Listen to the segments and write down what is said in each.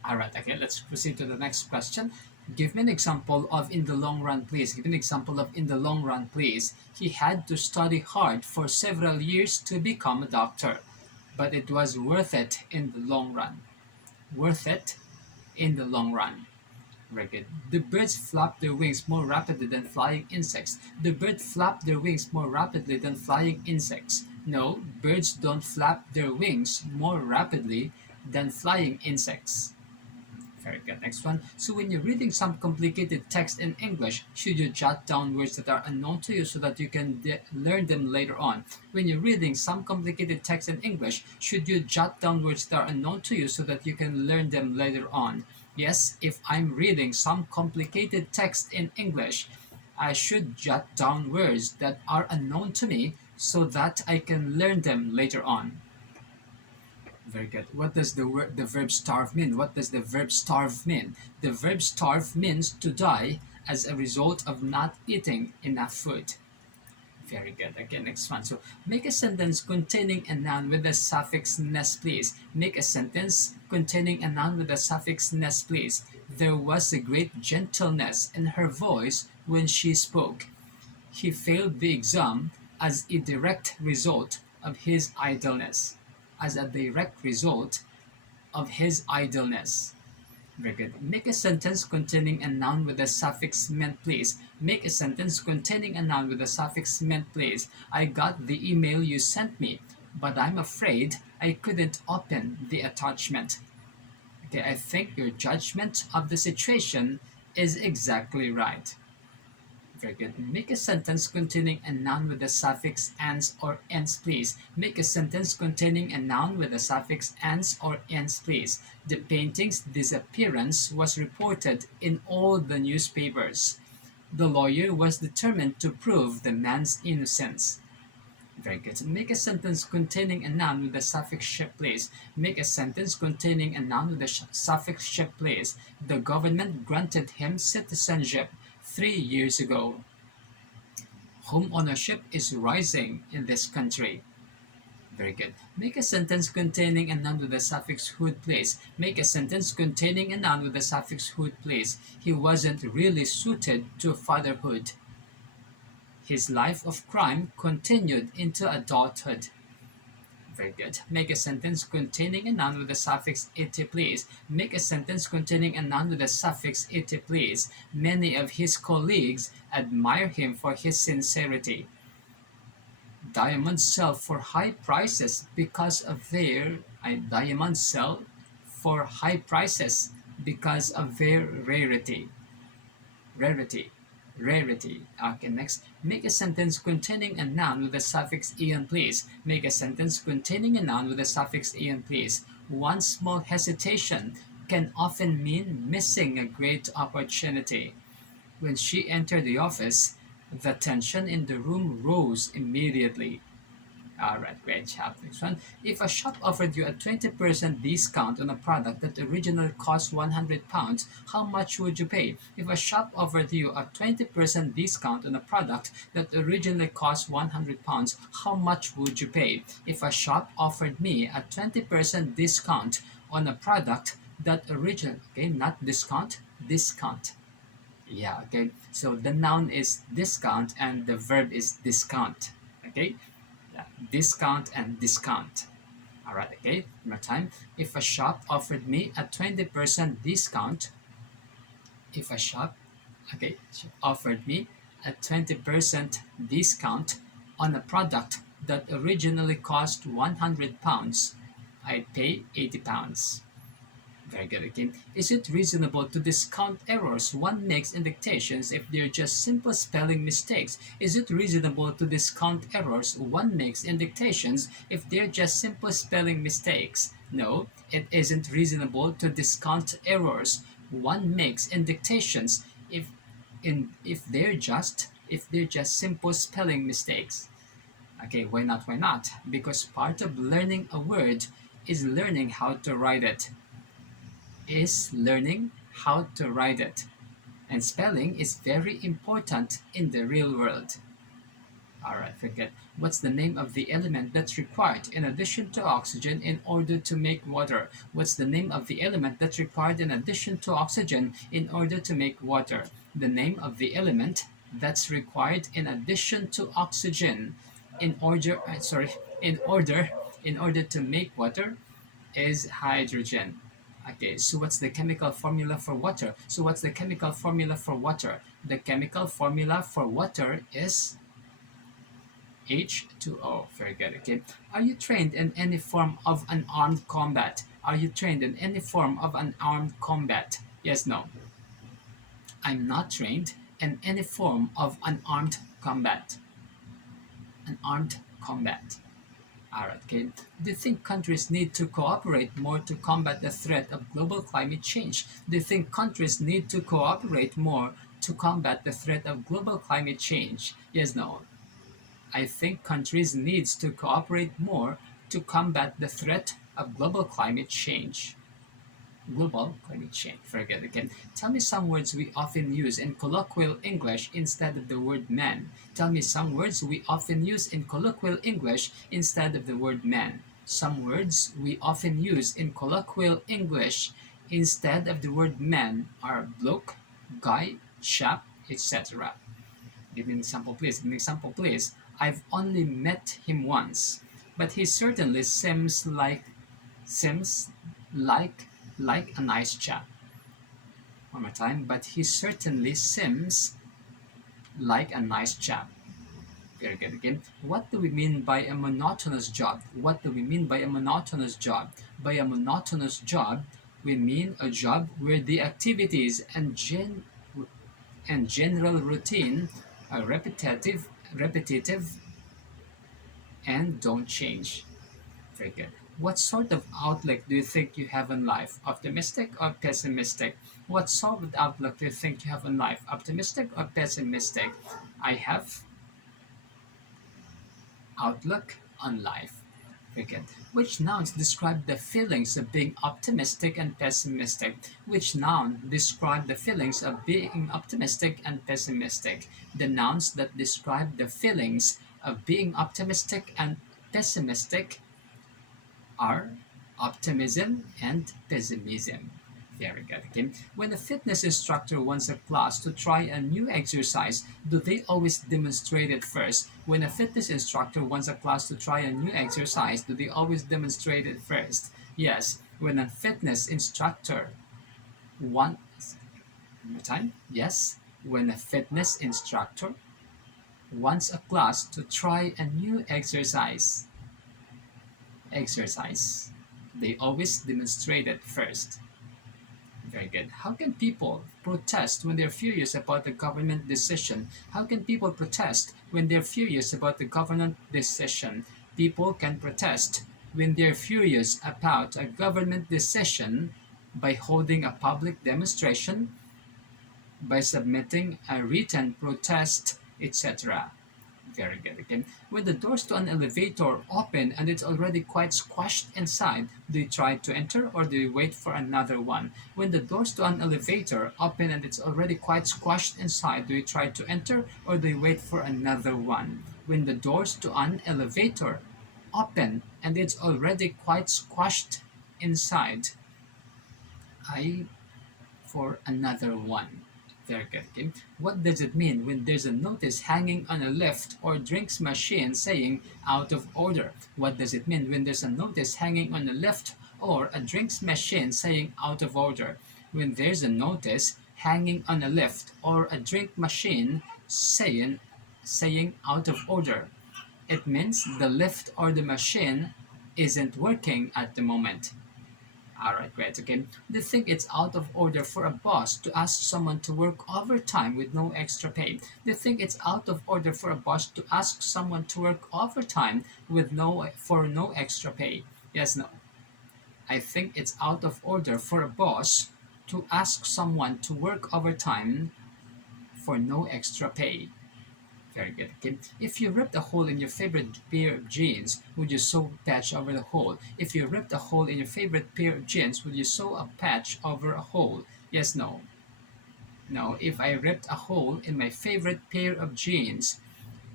All right, okay, let's proceed to the next question. Give me an example of in the long run, please. Give me an example of in the long run, please. He had to study hard for several years to become a doctor, but it was worth it in the long run. Worth it in the long run. Very good. The birds flap their wings more rapidly than flying insects. The birds flap their wings more rapidly than flying insects. No, birds don't flap their wings more rapidly than flying insects. Very good. Next one. So when you're reading some complicated text in English, should you jot down words that are unknown to you so that you can learn them later on? When you're reading some complicated text in English, should you jot down words that are unknown to you so that you can learn them later on? Yes, if I'm reading some complicated text in English, I should jot down words that are unknown to me so that I can learn them later on. Very good. What does the verb starve mean? What does the verb starve mean? The verb starve means to die as a result of not eating enough food. Very good. Again, next one. So make a sentence containing a noun with the suffix ness, please. Make a sentence containing a noun with the suffix ness, please. There was a great gentleness in her voice when she spoke. He failed the exam as a direct result of his idleness. As a direct result of his idleness. Very good. Make a sentence containing a noun with a suffix meant, please. Make a sentence containing a noun with a suffix meant, please. I got the email you sent me, but I'm afraid I couldn't open the attachment. Okay, I think your judgment of the situation is exactly right. Very good. Make a sentence containing a noun with the suffix ans or ens, please. Make a sentence containing a noun with the suffix ans or ens, please. The painting's disappearance was reported in all the newspapers. The lawyer was determined to prove the man's innocence. Very good. Make a sentence containing a noun with the suffix ship, please. Make a sentence containing a noun with the suffix ship, please. The government granted him citizenship 3 years ago. Home ownership is rising in this country. Very good. Make a sentence containing a noun with the suffix hood, please. Make a sentence containing a noun with the suffix hood, please. He wasn't really suited to fatherhood. His life of crime continued into adulthood. Very good. Make a sentence containing a noun with the suffix ity, please. Make a sentence containing a noun with the suffix ity, please. Many of his colleagues admire him for his sincerity. Diamonds sell for high prices because of their diamonds sell for high prices because of their rarity. Rarity. Rarity. Okay, next. Make a sentence containing a noun with the suffix ion, please. Make a sentence containing a noun with the suffix ion, please. One small hesitation can often mean missing a great opportunity. When she entered the office, the tension in the room rose immediately. Alright, great job. Next one. If a shop offered you a 20% discount on a product that originally cost £100, how much would you pay? If a shop offered you a 20% discount on a product that originally cost £100, how much would you pay? If a shop offered me a 20% discount on a product that originally, okay, not discount, discount. Yeah, okay. So the noun is discount and the verb is discount. Okay? Yeah, discount and discount. All right, okay. One more time. If a shop offered me a 20% discount, if a shop, okay, offered me a 20% discount on a product that originally cost £100, I'd pay £80. Very good again. Is it reasonable to discount errors one makes in dictations if they're just simple spelling mistakes? Is it reasonable to discount errors one makes in dictations if they're just simple spelling mistakes? No, it isn't reasonable to discount errors one makes in dictations if they're just simple spelling mistakes. Okay, why not? Why not? Because part of learning a word is learning how to write it is learning how to write it. And spelling is very important in the real world. Alright, forget. What's the name of the element that's required in addition to oxygen in order to make water? What's the name of the element that's required in addition to oxygen in order to make water? The name of the element that's required in addition to oxygen in order, in order, in order to make water is hydrogen. Okay, so what's the chemical formula for water? So what's the chemical formula for water? The chemical formula for water is H2O. Very good. Okay. Are you trained in any form of an armed combat? Are you trained in any form of an armed combat? Yes, no. I'm not trained in any form of an armed combat. An armed combat. Alright, okay. Do you think countries need to cooperate more to combat the threat of global climate change? Do you think countries need to cooperate more to combat the threat of global climate change? Yes, no. I think countries needs to cooperate more to combat the threat of global climate change. Global climate change. Very good. Again, tell me some words we often use in colloquial English instead of the word man. Tell me some words we often use in colloquial English instead of the word man. Some words we often use in colloquial English instead of the word man are bloke, guy, chap, etc. Give me an example, please. Give me an example, please. I've only met him once, but he certainly seems like like a nice chap. One more time. But he certainly seems like a nice chap. Very good. Again, what do we mean by a monotonous job? What do we mean by a monotonous job? By a monotonous job, we mean a job where the activities and general routine are repetitive, and don't change. Very good. What sort of outlook do you think you have in life? Optimistic or pessimistic? What sort of outlook do you think you have in life? Optimistic or pessimistic? I have outlook on life. Very good. Which nouns describe the feelings of being optimistic and pessimistic? Which noun describe the feelings of being optimistic and pessimistic? The nouns that describe the feelings of being optimistic and pessimistic are optimism and pessimism. Very good. Okay. When a fitness instructor wants a class to try a new exercise, do they always demonstrate it first? When a fitness instructor wants a class to try a new exercise, do they always demonstrate it first? Yes. When a fitness instructor wants, one more time. Yes. When a fitness instructor wants a class to try a new exercise, they always demonstrate it first. Very good. How can people protest when they're furious about the government decision? How can people protest when they're furious about the government decision? People can protest when they're furious about a government decision by holding a public demonstration, by submitting a written protest, etc. Very good. Again, when the doors to an elevator open and it's already quite squashed inside, do you try to enter or do you wait for another one? When the doors to an elevator open and it's already quite squashed inside, do you try to enter or do you wait for another one? When the doors to an elevator open and it's already quite squashed inside, I for another one. Very good. Okay. What does it mean when there's a notice hanging on a lift or drinks machine saying out of order? What does it mean when there's a notice hanging on a lift or a drinks machine saying out of order? When there's a notice hanging on a lift or a drink machine saying out of order, it means the lift or the machine isn't working at the moment. Alright, great. Okay. Do you think it's out of order for a boss to ask someone to work overtime with no extra pay? Do you think it's out of order for a boss to ask someone to work overtime with no extra pay? Yes, no. I think it's out of order for a boss to ask someone to work overtime for no extra pay. Very good. Okay. If you ripped a hole in your favorite pair of jeans, would you sew a patch over the hole? If you ripped a hole in your favorite pair of jeans, would you sew a patch over a hole? Yes, no. No, if I ripped a hole in my favorite pair of jeans,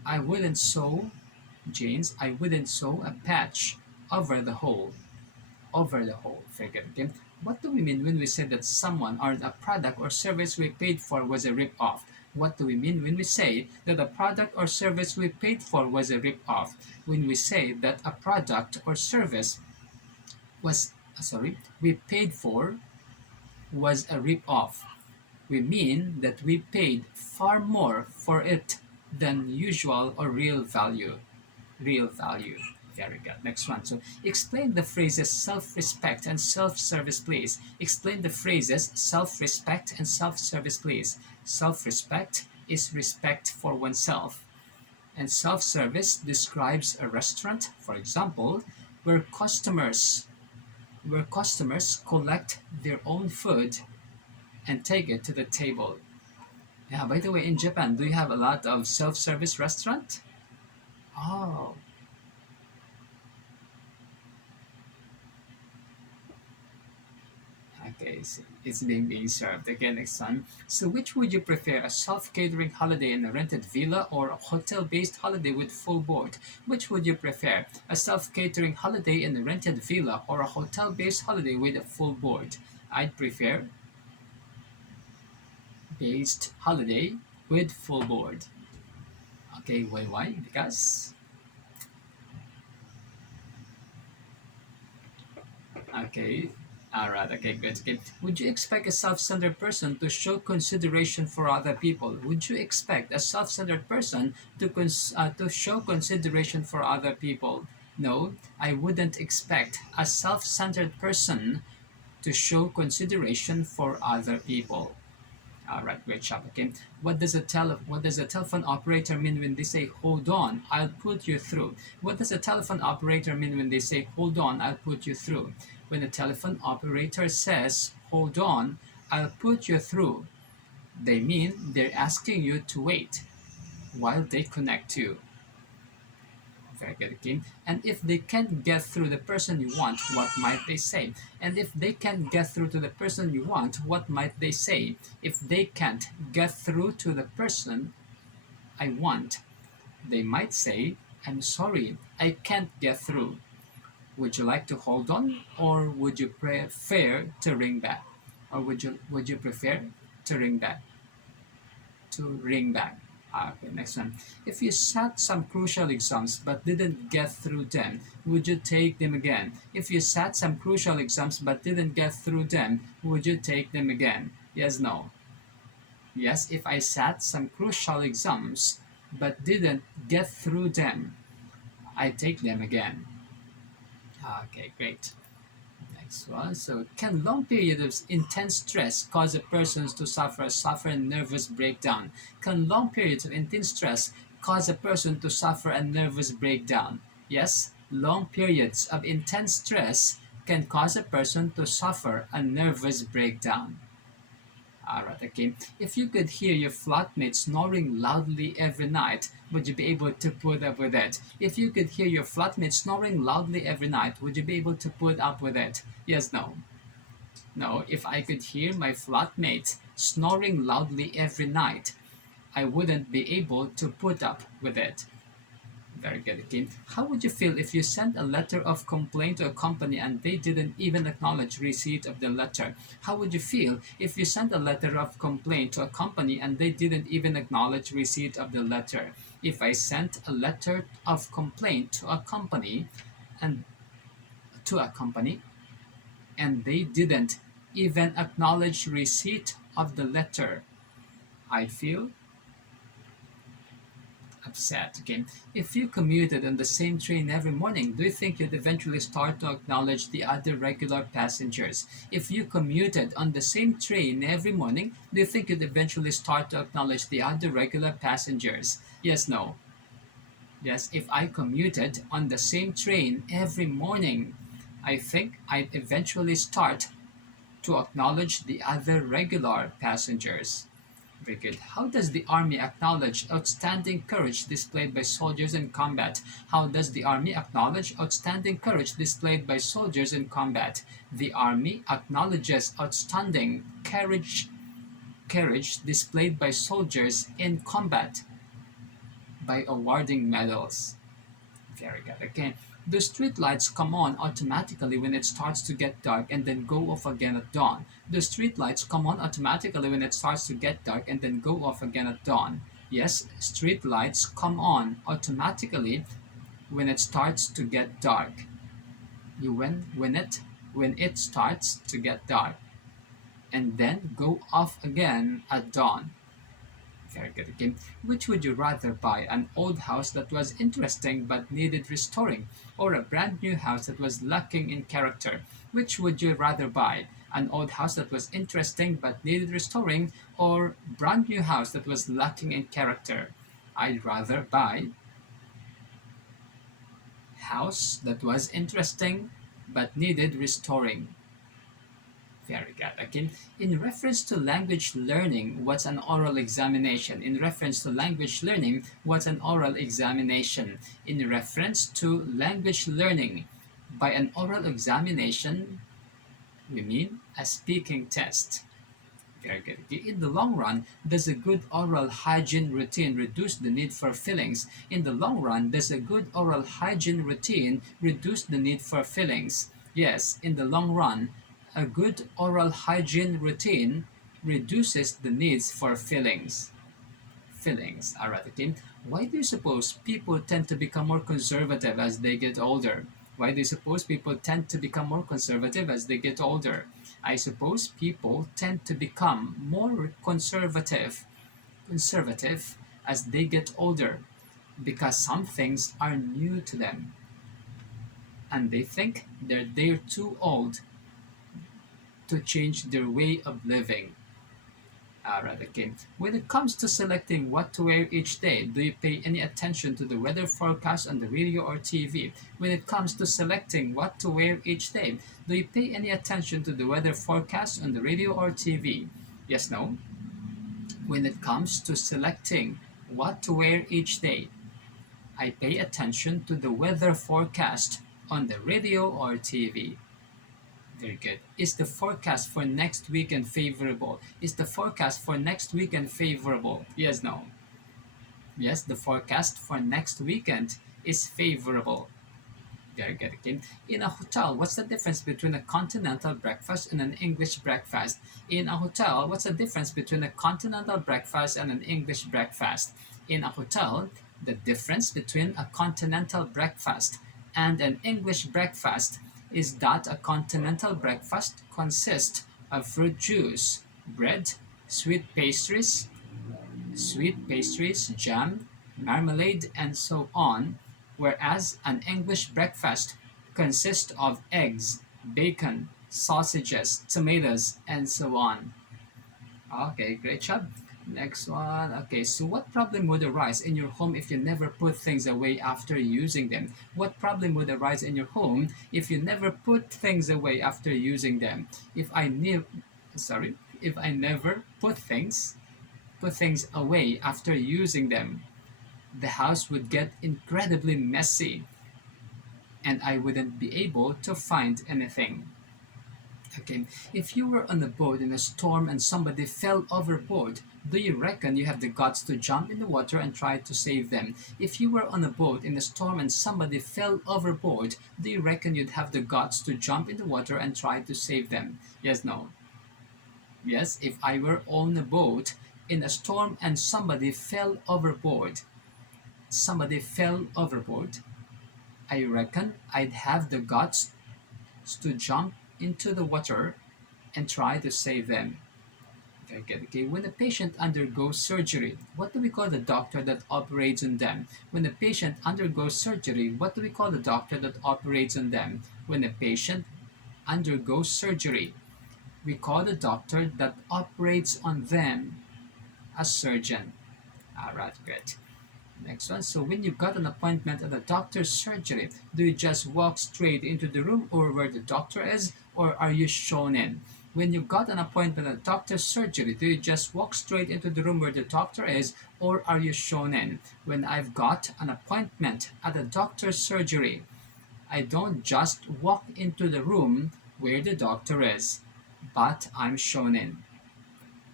I wouldn't sew, James, I wouldn't sew a patch over the hole. Over the hole. Very good. Okay. What do we mean when we say that someone or a product or service we paid for was a rip-off? What do we mean when we say that a product or service we paid for was a rip-off? When we say that a product or service was, we paid for was a rip-off, we mean that we paid far more for it than usual or real value. Real value. Very good. Next one. So explain the phrases self-respect and self-service, please. Explain the phrases self-respect and self-service, please. Self-respect is respect for oneself, and self-service describes a restaurant, for example, where customers collect their own food and take it to the table. Yeah, by the way, in Japan, do you have a lot of self-service restaurant? Oh, okay, so it's being served. Again, next one. So which would you prefer, a self-catering holiday in a rented villa or a hotel-based holiday with full board? Which would you prefer, a self-catering holiday in a rented villa or a hotel-based holiday with a full board? I'd prefer based holiday with full board. Okay, why? Because okay. Alright, okay, good. Okay. Would you expect a self-centered person to show consideration for other people? Would you expect a self-centered person to show consideration for other people? No, I wouldn't expect a self-centered person to show consideration for other people. All right, great job. Okay, what does a telephone operator mean when they say hold on, I'll put you through? What does a telephone operator mean when they say hold on, I'll put you through? When a telephone operator says hold on, I'll put you through, they mean they're asking you to wait while they connect you. Very good, okay. And if they can't get through the person you want, what might they say? And if they can't get through to the person you want, what might they say? If they can't get through to the person I want, they might say, I'm sorry, I can't get through. Would you like to hold on, or would you prefer to ring back? Or would you prefer to ring back? To ring back. Okay, next one. If you sat some crucial exams but didn't get through them, would you take them again? If you sat some crucial exams but didn't get through them, would you take them again? Yes, no. Yes, if I sat some crucial exams but didn't get through them, I take them again. Okay, great. Next one. So, can long periods of intense stress cause a person to suffer a nervous breakdown? Can long periods of intense stress cause a person to suffer a nervous breakdown? Yes, long periods of intense stress can cause a person to suffer a nervous breakdown. Alright, okay. If you could hear your flatmate snoring loudly every night, would you be able to put up with it? If you could hear your flatmate snoring loudly every night, would you be able to put up with it? Yes, no. No, if I could hear my flatmate snoring loudly every night, I wouldn't be able to put up with it. Very good, okay. How would you feel if you sent a letter of complaint to a company and they didn't even acknowledge receipt of the letter? How would you feel if you sent a letter of complaint to a company and they didn't even acknowledge receipt of the letter? If I sent a letter of complaint to a company and they didn't even acknowledge receipt of the letter, I'd feel upset. Okay, if you commuted on the same train every morning, do you think you'd eventually start to acknowledge the other regular passengers? If you commuted on the same train every morning, do you think you'd eventually start to acknowledge the other regular passengers? Yes, no. Yes, if I commuted on the same train every morning, I think I'd eventually start to acknowledge the other regular passengers. Very good. How does the Army acknowledge outstanding courage displayed by soldiers in combat? How does the Army acknowledge outstanding courage displayed by soldiers in combat? The Army acknowledges outstanding courage displayed by soldiers in combat. by awarding medals. Very good. Again, the street lights come on automatically when it starts to get dark and then go off again at dawn. The street lights come on automatically when it starts to get dark and then go off again at dawn. Yes, street lights come on automatically when it starts to get dark. When it starts to get dark and then go off again at dawn. Very good again. Which would you rather buy? An old house that was interesting but needed restoring, or a brand new house that was lacking in character? Which would you rather buy? An old house that was interesting but needed restoring, or brand new house that was lacking in character? I'd rather buy house that was interesting but needed restoring. Very good. Again, in reference to language learning, what's an oral examination? In reference to language learning, what's an oral examination? In reference to language learning, by an oral examination, we mean a speaking test. Very good. In the long run, does a good oral hygiene routine reduce the need for fillings? In the long run, does a good oral hygiene routine reduce the need for fillings? Yes, in the long run, a good oral hygiene routine reduces the needs for fillings. Fillings, alright, okay. Why do you suppose people tend to become more conservative as they get older? Why do you suppose people tend to become more conservative as they get older? I suppose people tend to become more conservative as they get older because some things are new to them and they think they're too old to change their way of living. Alright, okay. When it comes to selecting what to wear each day, do you pay any attention to the weather forecast on the radio or TV? When it comes to selecting what to wear each day, do you pay any attention to the weather forecast on the radio or TV? Yes, no? When it comes to selecting what to wear each day, I pay attention to the weather forecast on the radio or TV. Very good. Is the forecast for next weekend favorable? Is the forecast for next weekend favorable? Yes, no. Yes, the forecast for next weekend is favorable. Very good. Okay. In a hotel, what's the difference between a continental breakfast and an English breakfast? In a hotel, what's the difference between a continental breakfast and an English breakfast? In a hotel, the difference between a continental breakfast and an English breakfast is that a continental breakfast consists of fruit juice, bread, sweet pastries, jam, marmalade, and so on, whereas an English breakfast consists of eggs, bacon, sausages, tomatoes, and so on. Okay, great job. Next one. Okay, so what problem would arise in your home if you never put things away after using them? What problem would arise in your home if you never put things away after using them? If I never put things away after using them, the house would get incredibly messy and I wouldn't be able to find anything. Okay, if you were on a boat in a storm and somebody fell overboard, do you reckon you have the guts to jump in the water and try to save them? If you were on a boat in a storm and somebody fell overboard, do you reckon you'd have the guts to jump in the water and try to save them? Yes, no. Yes, if I were on a boat in a storm and somebody fell overboard, I reckon I'd have the guts to jump into the water and try to save them. Very good. Okay, when a patient undergoes surgery, what do we call the doctor that operates on them? When a patient undergoes surgery, what do we call the doctor that operates on them? When a patient undergoes surgery, we call the doctor that operates on them a surgeon. Alright, great. Next one. So when you got an appointment at a doctor's surgery, do you just walk straight into the room or where the doctor is, or are you shown in? When you got an appointment at a doctor's surgery, do you just walk straight into the room where the doctor is, or are you shown in? When I've got an appointment at a doctor's surgery, I don't just walk into the room where the doctor is, but I'm shown in.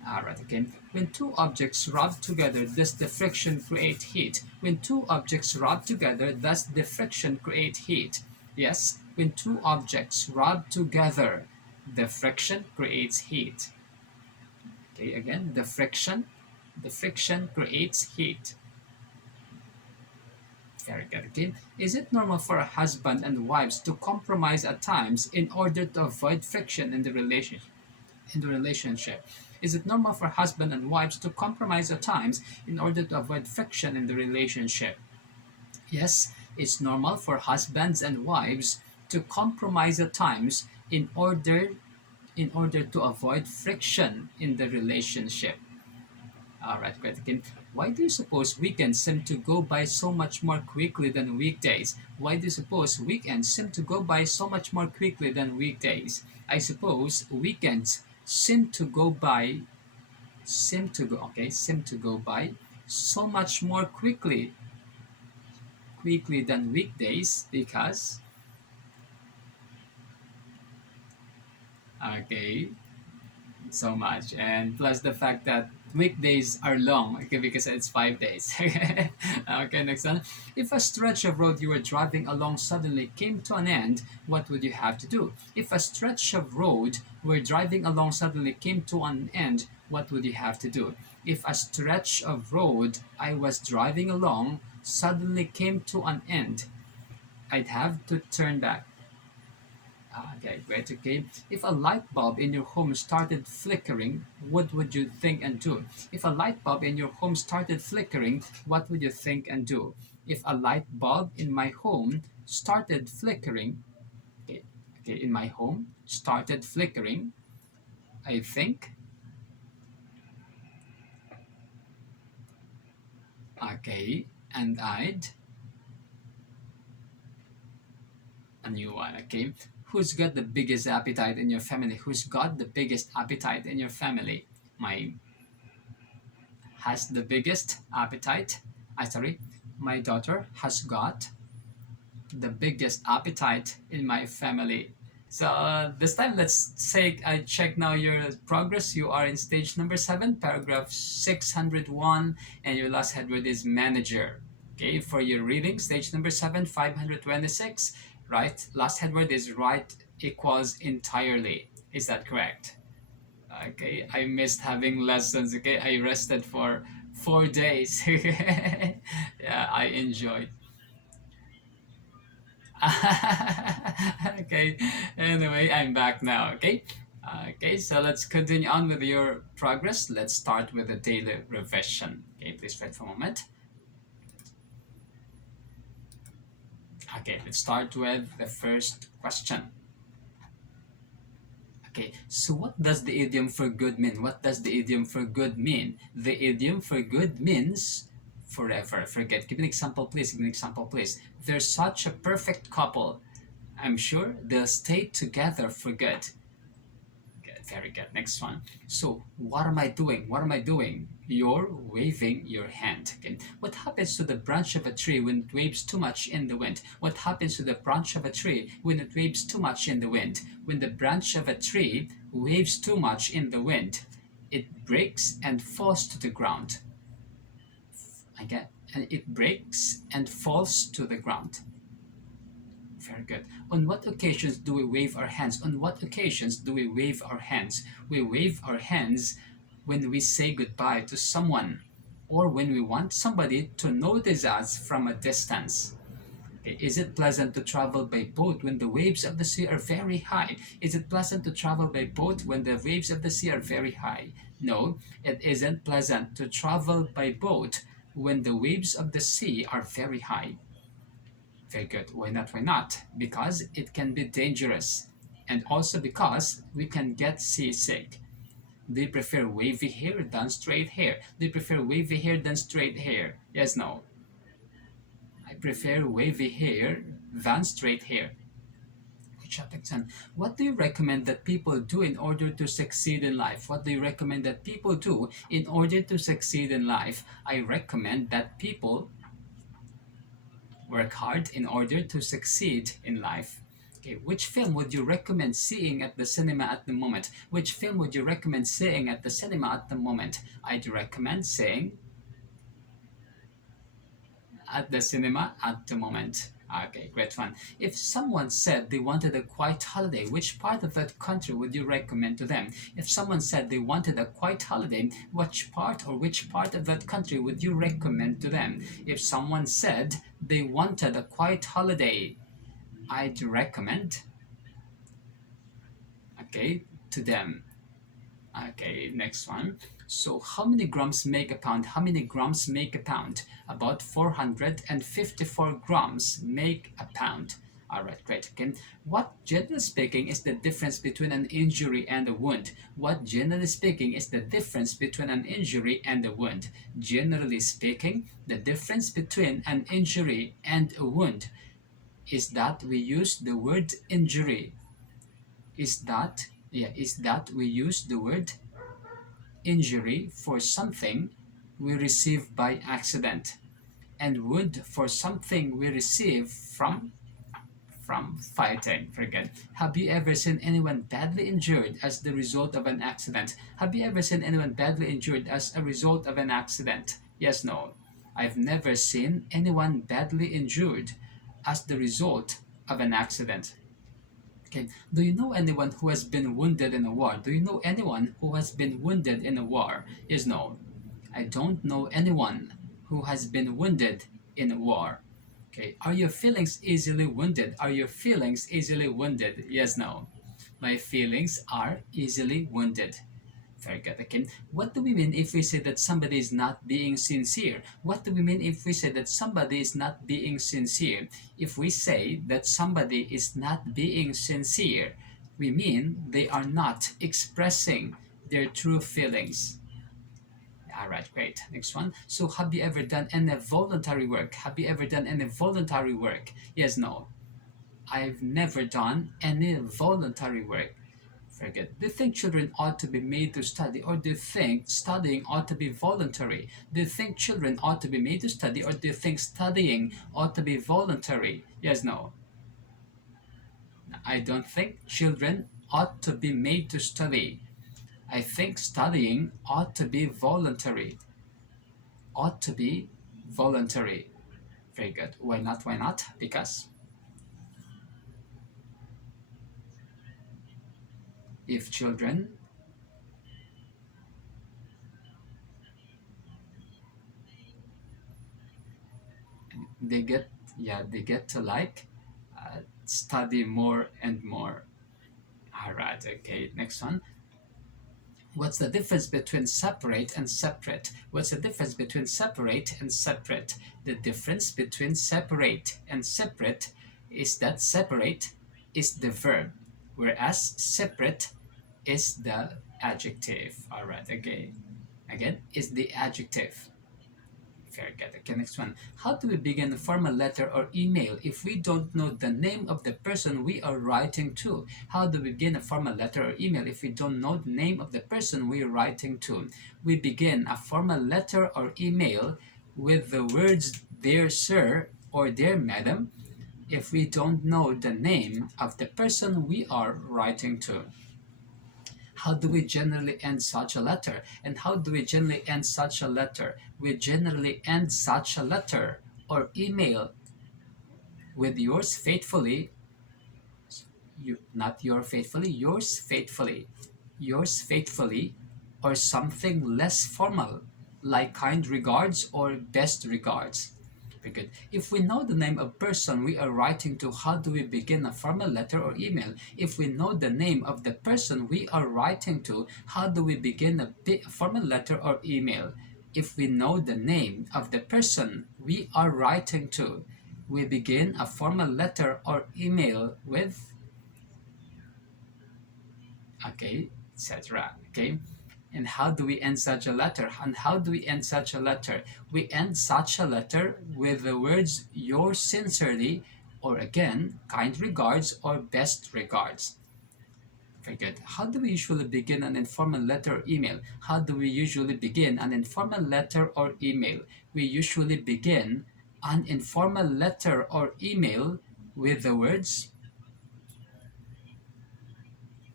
Alright, again. When two objects rub together, does the friction create heat? When two objects rub together, does the friction create heat? Yes, when two objects rub together, the friction creates heat. Okay, again, the friction creates heat. Very good. Okay. Is it normal for a husband and wives to compromise at times in order to avoid friction in the relationship? Is it normal for husband and wives to compromise at times in order to avoid friction in the relationship? Yes, it's normal for husbands and wives to compromise at times in order to avoid friction in the relationship. Alright, great again. Why do you suppose weekends seem to go by so much more quickly than weekdays? Why do you suppose weekends seem to go by so much more quickly than weekdays? I suppose weekends seem to go by so much more quickly than weekdays because okay, so much, and plus the fact that weekdays are long, okay, because it's 5 days. Okay, next one. If a stretch of road you were driving along suddenly came to an end, what would you have to do? If a stretch of road you were driving along suddenly came to an end, what would you have to do? If a stretch of road I was driving along suddenly came to an end, I'd have to turn back. Okay, great. Okay. If a light bulb in your home started flickering, what would you think and do? If a light bulb in your home started flickering, what would you think and do? If a light bulb in my home started flickering, okay, okay, in my home started flickering, I think, okay, and I'd a new one, okay? Who's got the biggest appetite in your family? Who's got the biggest appetite in your family? My has the biggest appetite. Sorry, my daughter has got the biggest appetite in my family. So this time, let's say I check now your progress. You are in stage number 7, paragraph 601, and your last headword is manager. Okay, for your reading, stage number 7, 526, right? Last headword is right equals entirely. Is that correct? Okay, I missed having lessons. Okay, I rested for 4 days. Yeah, I enjoyed. Okay, anyway, I'm back now. Okay, okay, so let's continue on with your progress. Let's start with the daily revision. Okay, please wait for a moment. Okay, let's start with the first question. Okay, so what does the idiom for good mean? What does the idiom for good mean? The idiom for good means forever. Forget. Give an example, please. Give an example, please. They're such a perfect couple. I'm sure they'll stay together for good. Good, very good. Next one. So, what am I doing? What am I doing? You're waving your hand. Okay. What happens to the branch of a tree when it waves too much in the wind? What happens to the branch of a tree when it waves too much in the wind? When the branch of a tree waves too much in the wind, it breaks and falls to the ground. Again, and it breaks and falls to the ground. Very good. On what occasions do we wave our hands? On what occasions do we wave our hands? We wave our hands when we say goodbye to someone or when we want somebody to notice us from a distance. Okay, is it pleasant to travel by boat when the waves of the sea are very high? Is it pleasant to travel by boat when the waves of the sea are very high? No, it isn't pleasant to travel by boat when the waves of the sea are very high. Very good. Why not? Why not? Because it can be dangerous. And also because we can get seasick. Do you prefer wavy hair than straight hair? Do you prefer wavy hair than straight hair? Yes, no. I prefer wavy hair than straight hair. Good job, Texan. What do you recommend that people do in order to succeed in life? What do you recommend that people do in order to succeed in life? I recommend that people work hard in order to succeed in life. Okay, which film would you recommend seeing at the cinema at the moment? Which film would you recommend seeing at the cinema at the moment? I'd recommend seeing at the cinema at the moment. Okay, great one. If someone said they wanted a quiet holiday, which part of that country would you recommend to them? If someone said they wanted a quiet holiday, which part of that country would you recommend to them? If someone said they wanted a quiet holiday, I'd recommend, okay, to them. Okay, next one. So how many grams make a pound? How many grams make a pound? About 454 grams make a pound. All right, great. Okay. What, generally speaking, is the difference between an injury and a wound? What, generally speaking, is the difference between an injury and a wound? Generally speaking, the difference between an injury and a wound is that we use the word injury. Is that we use the word injury for something we receive by accident, and wound for something we receive from fighting. Forget. Have you ever seen anyone badly injured as the result of an accident? Have you ever seen anyone badly injured as a result of an accident? Yes, no. I've never seen anyone badly injured as the result of an accident. Okay. Do you know anyone who has been wounded in a war? Do you know anyone who has been wounded in a war? Yes, no. I don't know anyone who has been wounded in a war. Okay. Are your feelings easily wounded? Are your feelings easily wounded? Yes, no. My feelings are easily wounded. Very good. Okay. What do we mean if we say that somebody is not being sincere? What do we mean if we say that somebody is not being sincere? If we say that somebody is not being sincere, we mean they are not expressing their true feelings. All right, great. Next one. So, have you ever done any voluntary work? Have you ever done any voluntary work? Yes, no. I've never done any voluntary work. Very good. Do you think children ought to be made to study, or do you think studying ought to be voluntary? Do you think children ought to be made to study, or do you think studying ought to be voluntary? Yes, no. I don't think children ought to be made to study. I think studying ought to be voluntary. Ought to be voluntary. Very good. Why not? Why not? Because if children they get they get to like study more and more. All right, okay, next one. What's the difference between separate and separate? What's the difference between separate and separate? The difference between separate and separate is that separate is the verb, whereas separate is the adjective. All right, again is the adjective. Very good. Okay, next one. How do we begin a formal letter or email if we don't know the name of the person we are writing to? How do we begin a formal letter or email if we don't know the name of the person we are writing to? We begin a formal letter or email with the words "Dear Sir" or "Dear Madam" if we don't know the name of the person we are writing to. How do we generally end such a letter? And how do we generally end such a letter? We generally end such a letter or email with yours faithfully, not your faithfully, yours faithfully, or something less formal, like kind regards or best regards. Very good. If we know the name of person we are writing to, how do we begin a formal letter or email? If we know the name of the person we are writing to, how do we begin a formal letter or email? If we know the name of the person we are writing to, we begin a formal letter or email with okay, etc. Okay. And how do we end such a letter? And how do we end such a letter? We end such a letter with the words yours sincerely, or again, kind regards or best regards. Very good. How do we usually begin an informal letter or email? How do we usually begin an informal letter or email? We usually begin an informal letter or email with the words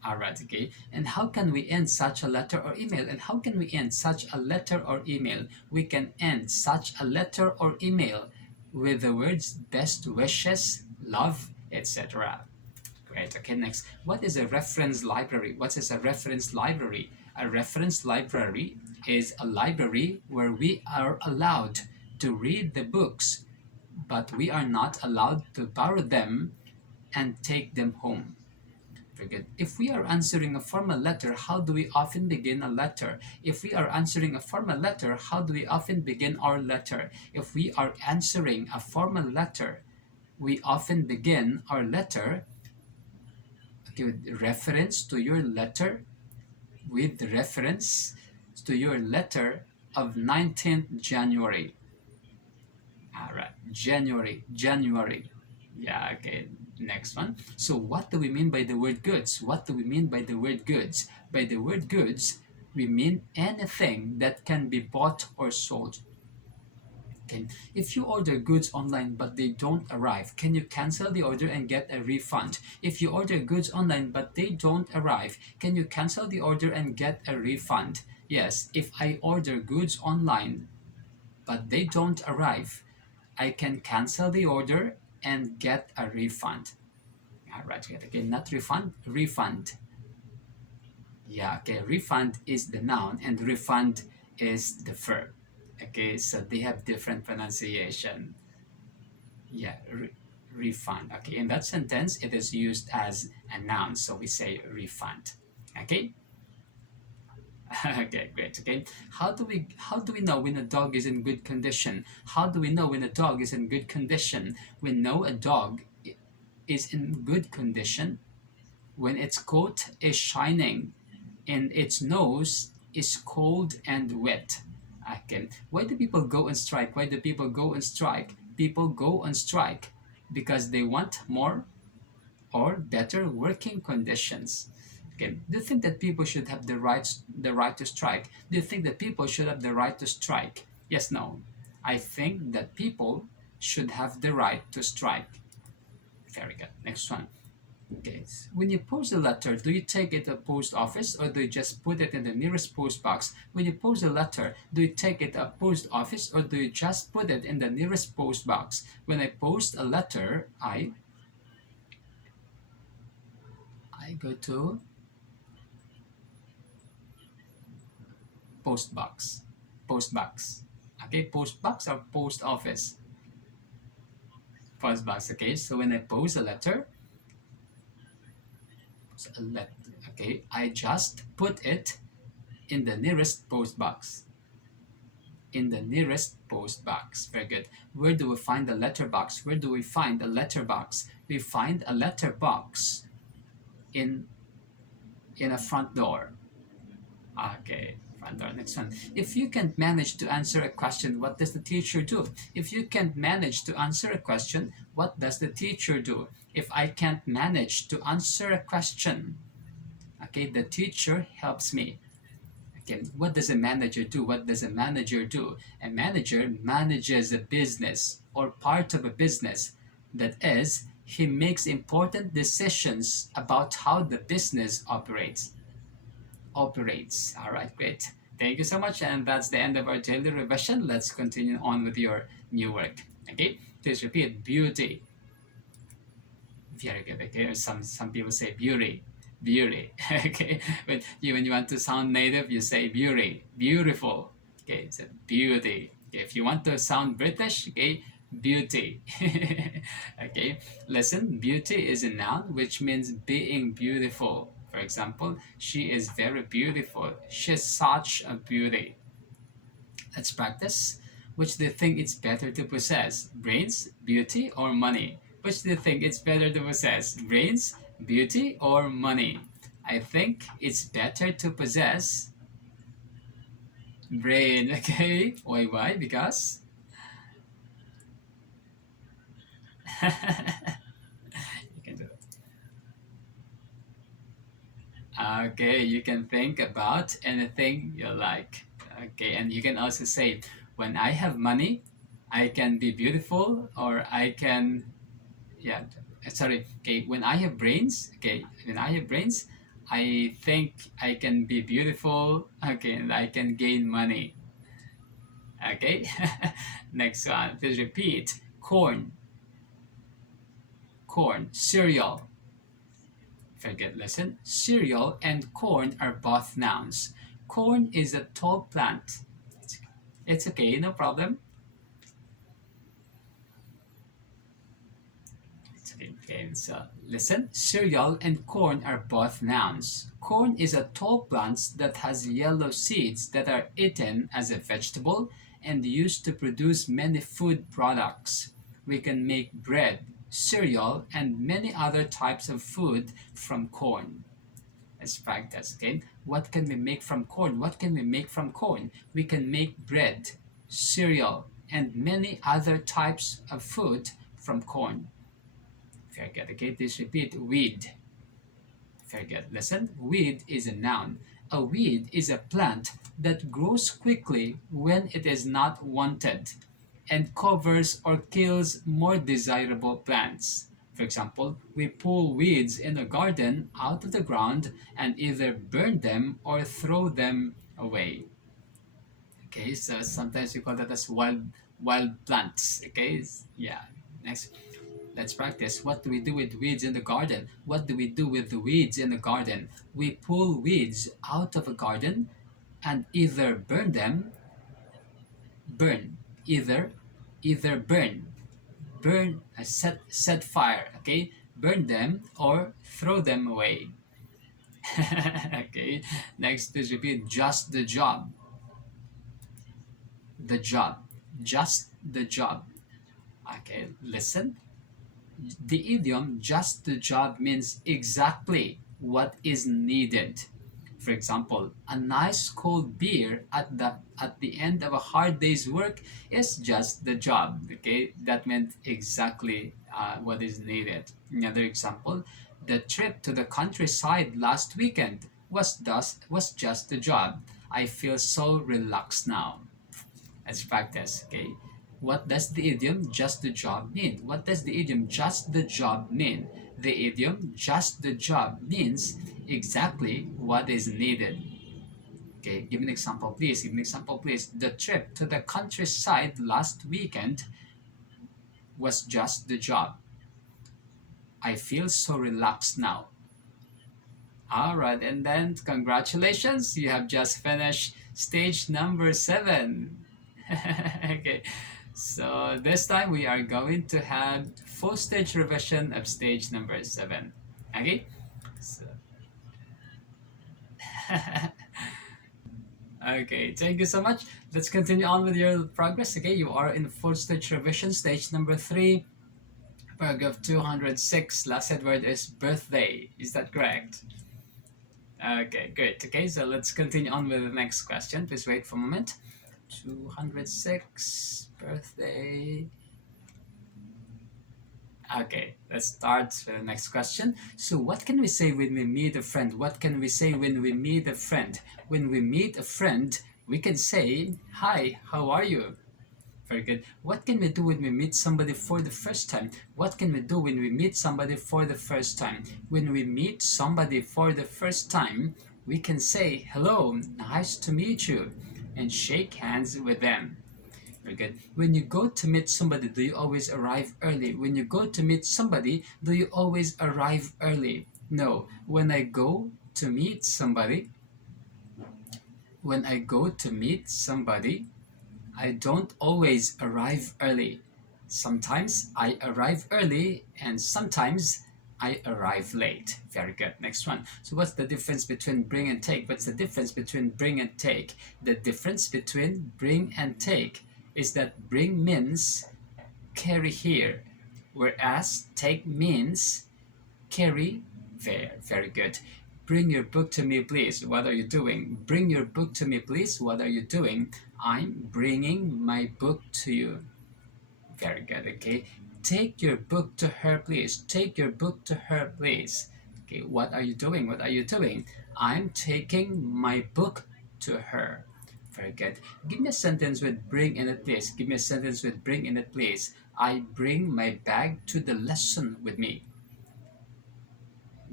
Alright, okay. And how can we end such a letter or email? And how can we end such a letter or email? We can end such a letter or email with the words best wishes, love, etc. Great. Okay, next. What is a reference library? What is a reference library? A reference library is a library where we are allowed to read the books, but we are not allowed to borrow them and take them home. Very good. If we are answering a formal letter, how do we often begin a letter? If we are answering a formal letter, how do we often begin our letter? If we are answering a formal letter, we often begin our letter with reference to your letter, with reference to your letter of 19th January. All right, January. Yeah, okay. Next one. So what do we mean by the word goods? What do we mean by the word goods? By the word goods, we mean anything that can be bought or sold. Okay. If you order goods online but they don't arrive, can you cancel the order and get a refund? If you order goods online but they don't arrive, can you cancel the order and get a refund? Yes, if I order goods online but they don't arrive, I can cancel the order and get a refund. Alright, okay, not refund, refund. Yeah, okay, refund is the noun and refund is the verb. Okay, so they have different pronunciation. Yeah, refund. Okay, in that sentence, it is used as a noun, so we say refund. Okay. Okay, great. Okay, how do we know when a dog is in good condition? How do we know when a dog is in good condition? We know a dog is in good condition when its coat is shining and its nose is cold and wet. Okay. Why do people go on strike? Why do people go on strike? People go on strike because they want more or better working conditions. Okay. Do you think that people should have the right to strike? Do you think that people should have the right to strike? Yes, no. I think that people should have the right to strike. Very good. Next one. Okay. When you post a letter, do you take it to a post office or do you just put it in the nearest post box? When you post a letter, do you take it to a post office or do you just put it in the nearest post box? When I post a letter, I go to post box. Post box. Okay, post box or post office? Post box. Okay, so when I post a letter, okay, I just put it in the nearest post box. In the nearest post box. Very good. Where do we find the letter box? Where do we find a letter box? We find a letter box in a front door. Okay, front door. Next one. If you can't manage to answer a question, what does the teacher do? If you can't manage to answer a question, what does the teacher do? If I can't manage to answer a question, okay, the teacher helps me. Okay, what does a manager do? What does a manager do? A manager manages a business or part of a business. That is, he makes important decisions about how the business operates. All right, great. Thank you so much, and that's the end of our daily revision. Let's continue on with your new work. Okay, please repeat beauty. Very good. Okay, some people say beauty, beauty. Okay, but when you want to sound native, you say beauty, beautiful. Okay, so beauty. Okay, if you want to sound British, okay, beauty. Okay, listen. Beauty is a noun which means being beautiful. For example, she is very beautiful. She's such a beauty. Let's practice. Which do you think it's better to possess? Brains, beauty, or money? Which do you think it's better to possess? Brains, beauty, or money? I think it's better to possess brain. Okay. Why? Because you can do it. Okay, you can think about anything you like. Okay, and you can also say, when I have money, I can be beautiful, or I can, yeah, sorry. Okay, when I have brains, I think I can be beautiful. Okay, and I can gain money. Okay. Next one, please repeat. Corn, corn, cereal. Forget, listen. Cereal and corn are both nouns. Corn is a tall plant. It's okay, no problem. It's okay, okay. So listen. Cereal and corn are both nouns. Corn is a tall plant that has yellow seeds that are eaten as a vegetable and used to produce many food products. We can make bread, cereal, and many other types of food from corn. Let's practice again. What can we make from corn? What can we make from corn? We can make bread, cereal, and many other types of food from corn. Very good. Okay, please repeat. Weed. Very good. Listen. Weed is a noun. A weed is a plant that grows quickly when it is not wanted and covers or kills more desirable plants. For example, we pull weeds in a garden out of the ground and either burn them or throw them away. Okay, so sometimes we call that as wild plants. Okay, yeah. Next, let's practice. What do we do with weeds in the garden? What do we do with the weeds in the garden? We pull weeds out of a garden and either burn them, burn, either burn, set fire, okay, burn them or throw them away. Okay, next is repeat. Just the job, the job, just the job. Okay, listen. The idiom just the job means exactly what is needed. For example, a nice cold beer at the end of a hard day's work is just the job. Okay, that meant exactly what is needed. Another example, the trip to the countryside last weekend was just the job. I feel so relaxed now. Let's practice. Okay, what does the idiom just the job mean? What does the idiom just the job mean? The idiom just the job means exactly what is needed. Okay, give me an example, please. Give me an example, please. The trip to the countryside last weekend was just the job. I feel so relaxed now. All right, and then congratulations, you have just finished stage number 7. Okay, so this time we are going to have full stage revision of stage number 7. Okay, so okay, thank you so much. Let's continue on with your progress. Okay, you are in full stage revision, stage number 3, paragraph 206. Last said word is birthday. Is that correct? Okay, great. Okay, so let's continue on with the next question. Please wait for a moment. 206, birthday. Okay, let's start with the next question. So what can we say when we meet a friend? What can we say when we meet a friend? When we meet a friend, we can say, hi, how are you? Very good. What can we do when we meet somebody for the first time? What can we do when we meet somebody for the first time? When we meet somebody for the first time, we can say, hello, nice to meet you, and shake hands with them. Very good. When you go to meet somebody, do you always arrive early? When you go to meet somebody, do you always arrive early? No. When I go to meet somebody, I don't always arrive early. Sometimes I arrive early and sometimes I arrive late. Very good. Next one. So what's the difference between bring and take? What's the difference between bring and take? The difference between bring and take is that bring means carry here, whereas take means carry there. Very good. Bring your book to me, please. What are you doing? Bring your book to me, please. What are you doing? I'm bringing my book to you. Very good. Okay. Take your book to her, please. Take your book to her, please. Okay. What are you doing? What are you doing? I'm taking my book to her. Very good. Give me a sentence with bring in it, please. Give me a sentence with bring in it, please. I bring my bag to the lesson with me.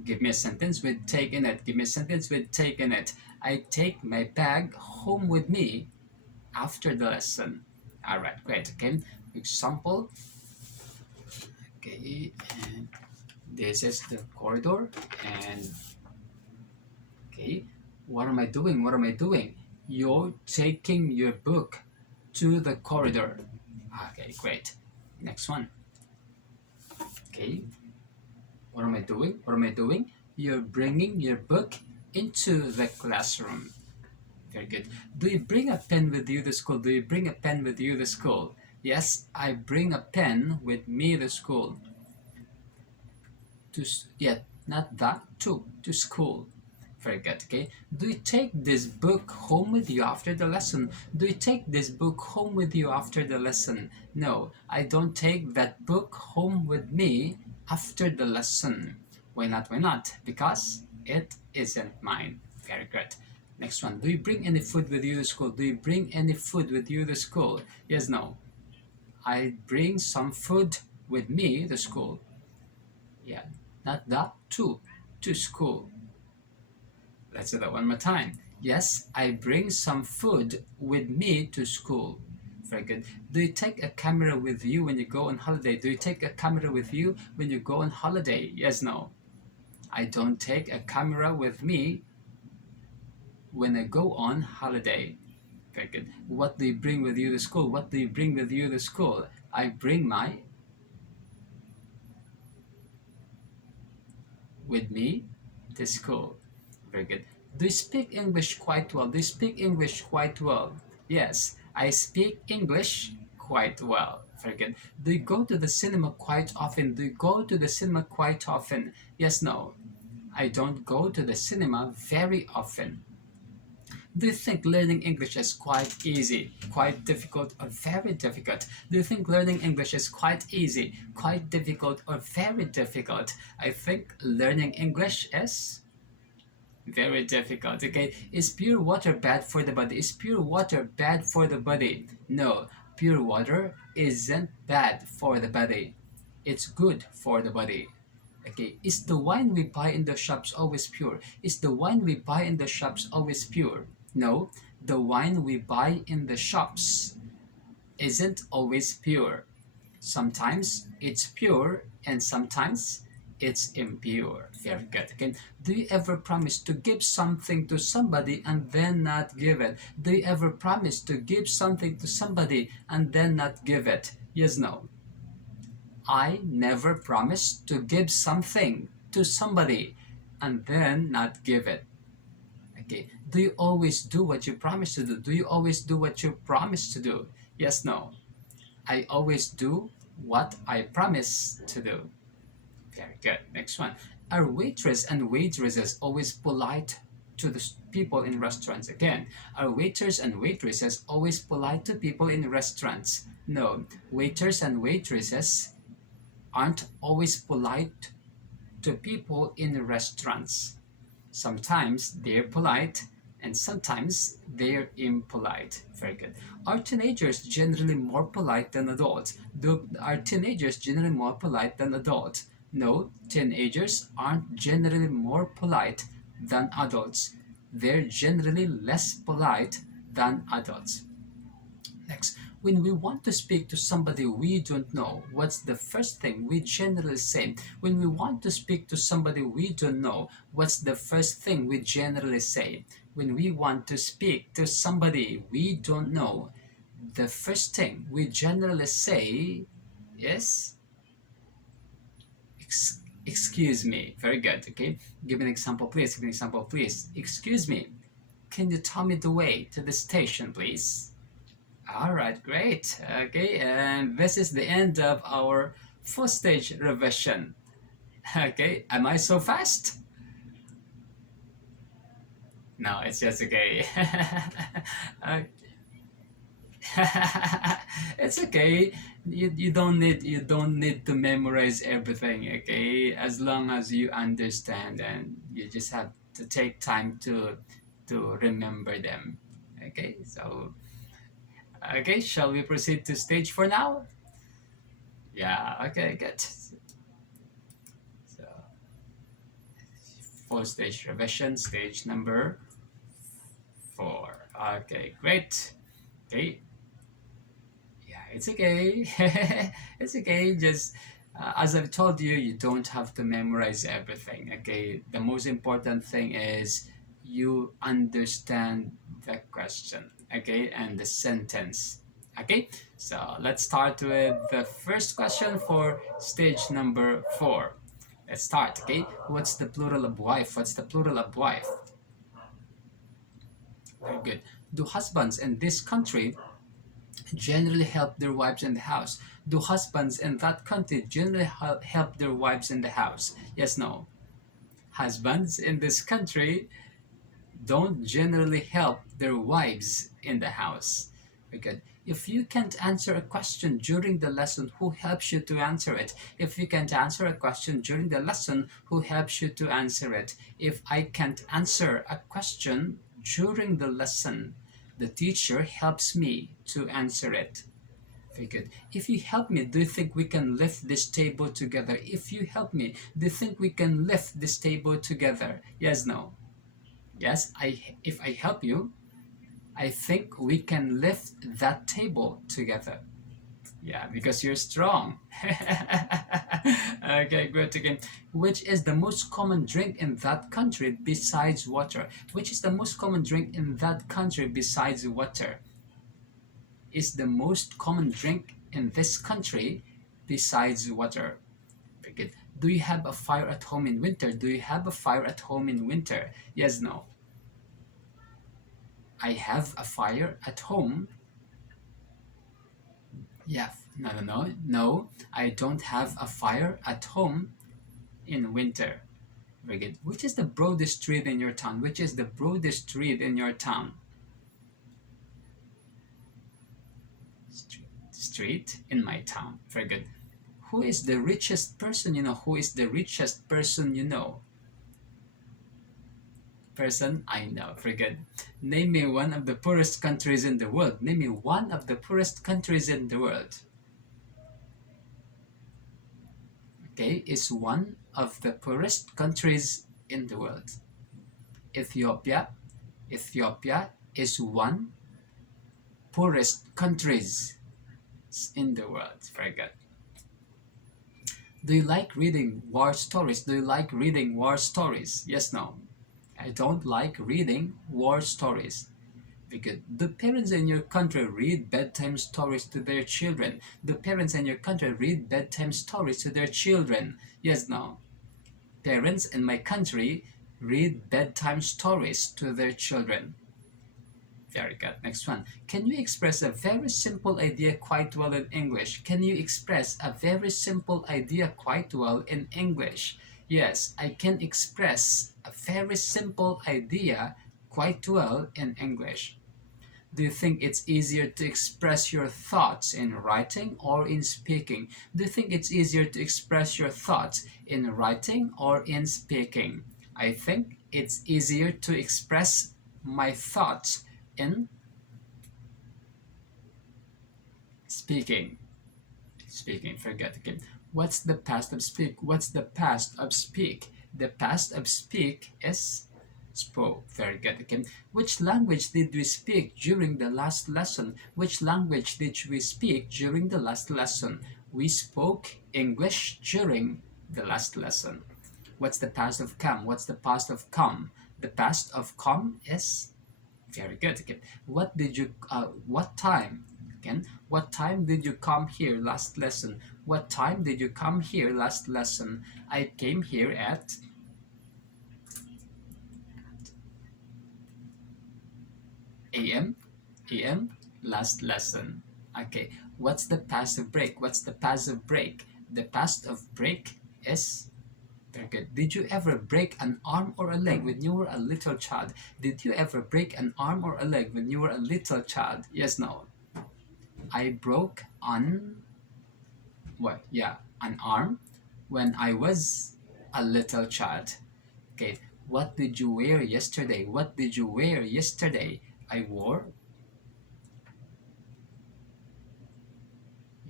Give me a sentence with take in it. Give me a sentence with take in it. I take my bag home with me after the lesson. All right, great. Okay, example. Okay, and this is the corridor. And okay, what am I doing? What am I doing? You're taking your book to the corridor. Okay, great. Next one. Okay, what am I doing? What am I doing? You're bringing your book into the classroom. Very good. Do you bring a pen with you to school? Do you bring a pen with you to school? Yes, I bring a pen with me to school. Yeah, not that, to school. Very good, okay? Do you take this book home with you after the lesson? Do you take this book home with you after the lesson? No, I don't take that book home with me after the lesson. Why not? Why not? Because it isn't mine. Very good. Next one. Do you bring any food with you to school? Do you bring any food with you to school? Yes, no. I bring some food with me to school. Yeah, not that, to school. Let's do that one more time. Yes, I bring some food with me to school. Very good. Do you take a camera with you when you go on holiday? Do you take a camera with you when you go on holiday? Yes, no. I don't take a camera with me when I go on holiday. Very good. What do you bring with you to school? What do you bring with you to school? I bring my with me to school. Very good. Do you speak English quite well? Do you speak English quite well? Yes, I speak English quite well. Very good. Do you go to the cinema quite often? Do you go to the cinema quite often? Yes, no. I don't go to the cinema very often. Do you think learning English is quite easy, quite difficult, or very difficult? Do you think learning English is quite easy, quite difficult, or very difficult? I think learning English is very difficult. Okay, is pure water bad for the body? Is pure water bad for the body? No, pure water isn't bad for the body. It's good for the body. Okay, is the wine we buy in the shops always pure? Is the wine we buy in the shops always pure? No, the wine we buy in the shops isn't always pure. Sometimes it's pure and sometimes it's impure. Very good. Okay. Do you ever promise to give something to somebody and then not give it? Do you ever promise to give something to somebody and then not give it? Yes, no. I never promise to give something to somebody and then not give it. Okay. Do you always do what you promise to do? Do you always do what you promise to do? Yes, no. I always do what I promise to do. Very good. Next one. Are waitress and waitresses always polite to the people in restaurants? Again, are waiters and waitresses always polite to people in restaurants? No. Waiters and waitresses aren't always polite to people in restaurants. Sometimes they're polite and sometimes they're impolite. Very good. Are teenagers generally more polite than adults? Are teenagers generally more polite than adults? No, teenagers aren't generally more polite than adults. They're generally less polite than adults. Next, when we want to speak to somebody we don't know, what's the first thing we generally say? When we want to speak to somebody we don't know, what's the first thing we generally say? When we want to speak to somebody we don't know, the first thing we generally say is excuse me. Very good. Okay, give an example, please. Give an example, please. Excuse me. Can you tell me the way to the station, please? All right, great. Okay, and this is the end of our full stage revision. Okay, am I so fast? No, it's just okay. Uh, it's okay. You don't need to memorize everything. Okay, as long as you understand, and you just have to take time to remember them. Okay, so okay, shall we proceed to stage for now? Yeah, okay, good. So, full stage revision, stage number 4. Okay, great. Okay, yeah, it's okay. It's okay. Just as I've told you, you don't have to memorize everything. Okay, the most important thing is you understand the question. Okay, and the sentence. Okay, so let's start with the first question for stage number 4. Let's start. Okay, what's the plural of wife? What's the plural of wife? Very good. Do husbands in this country generally help their wives in the house? Do husbands in that country generally help their wives in the house? Yes, no. Husbands in this country don't generally help their wives in the house. Very good. If you can't answer a question during the lesson, who helps you to answer it? If you can't answer a question during the lesson, who helps you to answer it? If I can't answer a question during the lesson, the teacher helps me to answer it. Very good. If you help me, do you think we can lift this table together? If you help me, do you think we can lift this table together? Yes, no. Yes, if I help you, I think we can lift that table together. Yeah, because you're strong. Okay, good again. Which is the most common drink in that country besides water? Which is the most common drink in that country besides water? Is the most common drink in this country besides water? Very good. Do you have a fire at home in winter? Do you have a fire at home in winter? Yes, no. I have a fire at home. Yeah, no, I don't have a fire at home in winter. Very good. Which is the broadest street in your town? Which is the broadest street in your town? Street in my town. Very good. Who is the richest person you know? Who is the richest person you know? Person I know. Very good. Name me one of the poorest countries in the world. Name me one of the poorest countries in the world. Okay, is one of the poorest countries in the world. Ethiopia. Ethiopia is one poorest countries in the world. Very good. Do you like reading war stories? Do you like reading war stories? Yes, no. I don't like reading war stories. Because do parents in your country read bedtime stories to their children? Do parents in your country read bedtime stories to their children? Yes, no. Parents in my country read bedtime stories to their children. Very good. Next one. Can you express a very simple idea quite well in English? Can you express a very simple idea quite well in English? Yes, I can express a very simple idea quite well in English. Do you think it's easier to express your thoughts in writing or in speaking? Do you think it's easier to express your thoughts in writing or in speaking? I think it's easier to express my thoughts in speaking. Speaking, forget again. What's the past of speak? What's the past of speak? The past of speak is spoke. Very good. Okay. Which language did we speak during the last lesson? Which language did we speak during the last lesson? We spoke English during the last lesson. What's the past of come? What's the past of come? The past of come is very good. Okay. What did you? What time? Again. What time did you come here last lesson? What time did you come here last lesson? I came here at AM. AM last lesson. Okay. What's the past of break? What's the past of break? The past of break is very good. Did you ever break an arm or a leg when you were a little child? Did you ever break an arm or a leg when you were a little child? Yes, no. I broke an an arm when I was a little child. Okay. What did you wear yesterday? What did you wear yesterday? I wore